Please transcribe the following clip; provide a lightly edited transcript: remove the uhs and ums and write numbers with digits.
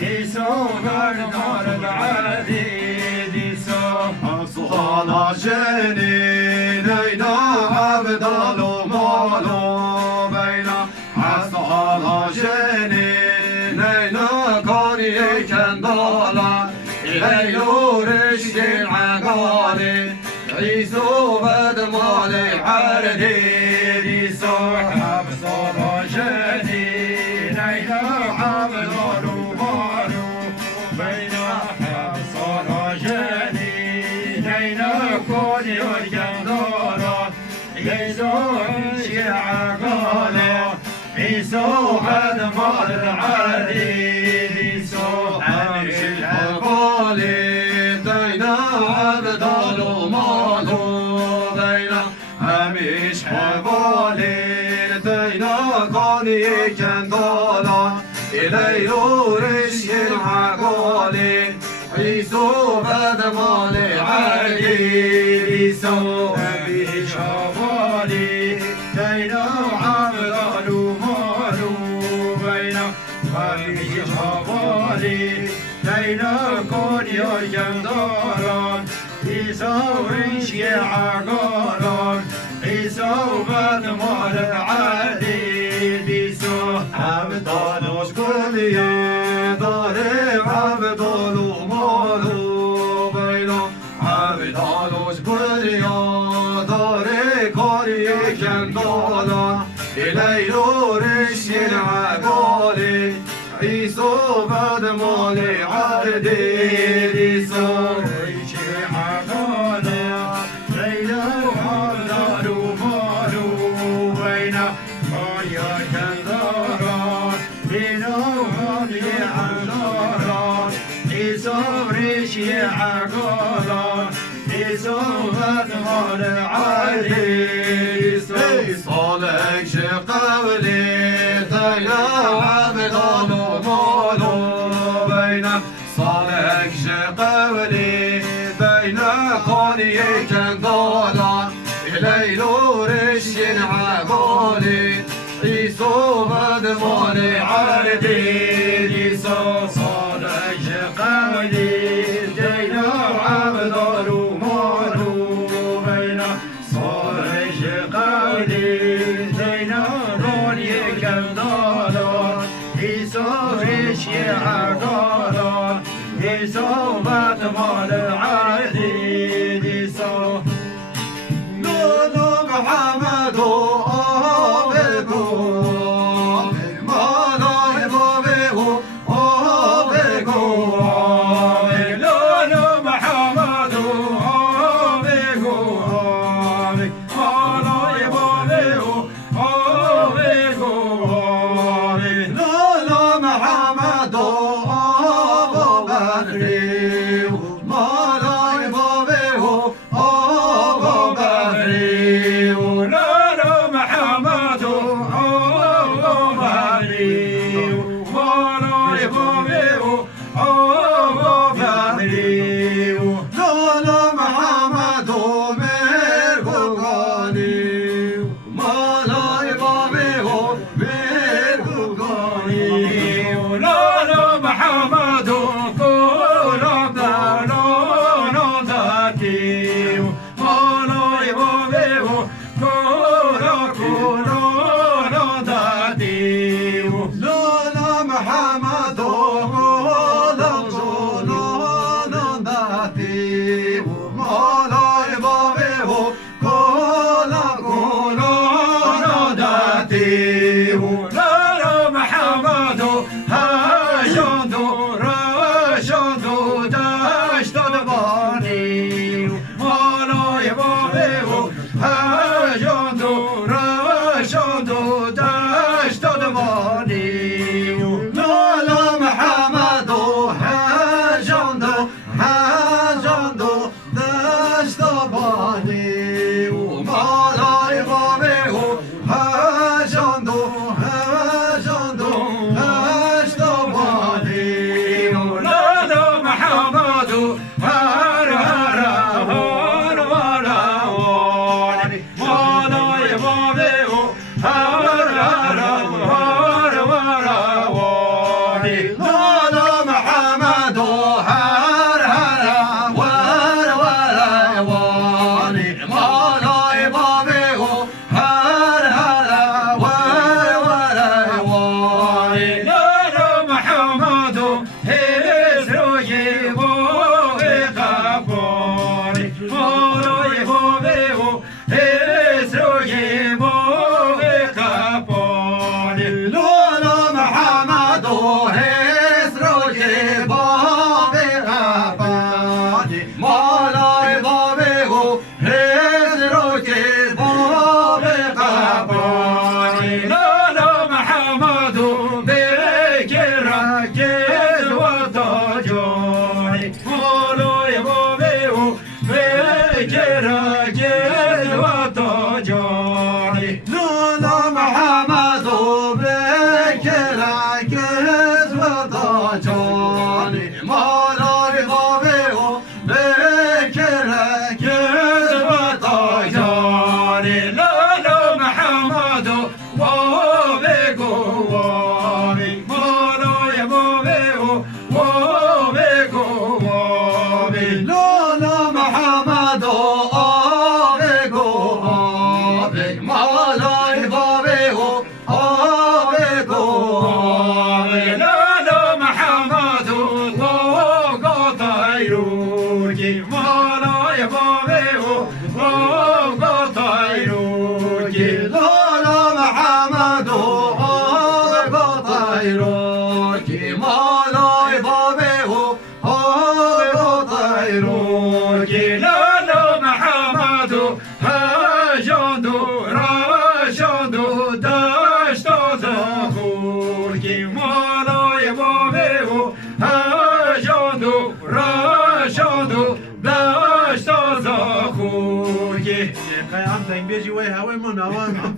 ديسو بردار العادي ديسو صلاة جنين لينا عبد مالو بينا صلاة جنين لينا كوني كندالا إليلو رشد العقالي عيسو بد مالي عردي ديسو صلاة جنين لينا عبد مالو بينا صلاة جنين لينا كوني كندالا يزور شيع قاله عيسو بد مال العادي ديسو عمش العقالي دينا عبد مالو بينا عمش حقالي دينا قاني كندالا إليلو رشي العقالي عيسو بد مالي عادي ديسو عمش حقالي دينا عبد مالو بينا عمش حقالي دينا كوني جنداران يسور شيع قاران يسو بد مال العادي ديسو عبد كل يدار عبد مالو بينا عبد كل يدار كوري كندالا إليلو رشي العقالي عيسو بد مالي عردي ديسو شيع قاران ليلى عبد مالو بينا يا كنداران بينا يا عنداران يسور شيع قاران يسوع مال العادي صالح شقولي دينا عبد مالو بينا صالح شقولي دينا قاني كندالا إليلو رشي العقالي عيسو بد مالي عردي ديسو صالح قولي دينا عبد مالو بينا صالح قولي دينا روني كندالا يسوع شيع قالا يسوع بد مال العادي ديسو لولو محمد أبيكو مالا يبابيهو أبيكو لولو محمد أبيكو مالا يبابيهو أبيكو لولو محمد أبو بكري مالا يبابيهو أبو بكري لولو محمد أبيكو مالا يبابيهو أبيكو لولو محمد ميركوكاني مالا يبابيهو ميركوكاني لولو محمد كولا كانوا ذاتي مالا يبابيهو كولا ذاتي لولا محمد لولا داتي مالا يبابيهو كولا داتي لولو محمد هاشدو راشدو داشتو دباني مالا يبابيهو هاشدو و اسروی باغ قبانی لولو محمد و حسر که باب قبانی مالای بابه و حسر که باب قبانی لالا محمد بکر رکز و تاجانی مالای بابه و بکر رکز و تاجانی لولو محمد و بکر کس و تاجانی مالای بابه و بکر کس و تاجانی لالا محمد و بگوانی مالای بابه و بگوانی لولو محمد و آب گو آب مالای بابه و آب گو آب لالا محمد و گاتایروکی مالای بابه و گاتایروکی لولو محمد و آب طیرو که مالای بابه و آب طیرو لالا محمد هجاند و رشاند و دشت و زخور که مالای بابه و هجاند و رشاند و دشت و زخور که هم تنگ بیجی وی هوای من هوای من